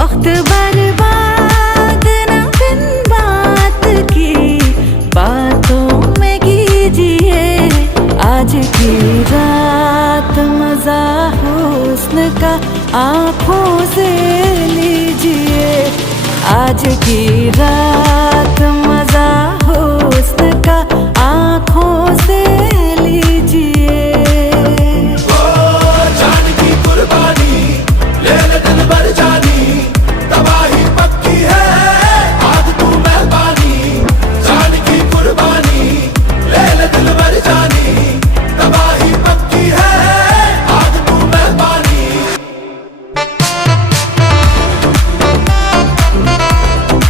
वक्त बर्बाद न बिन बात की बातों में कीजिए। आज की रात मजा हुस्न का आँखों से लीजिए। आज की रात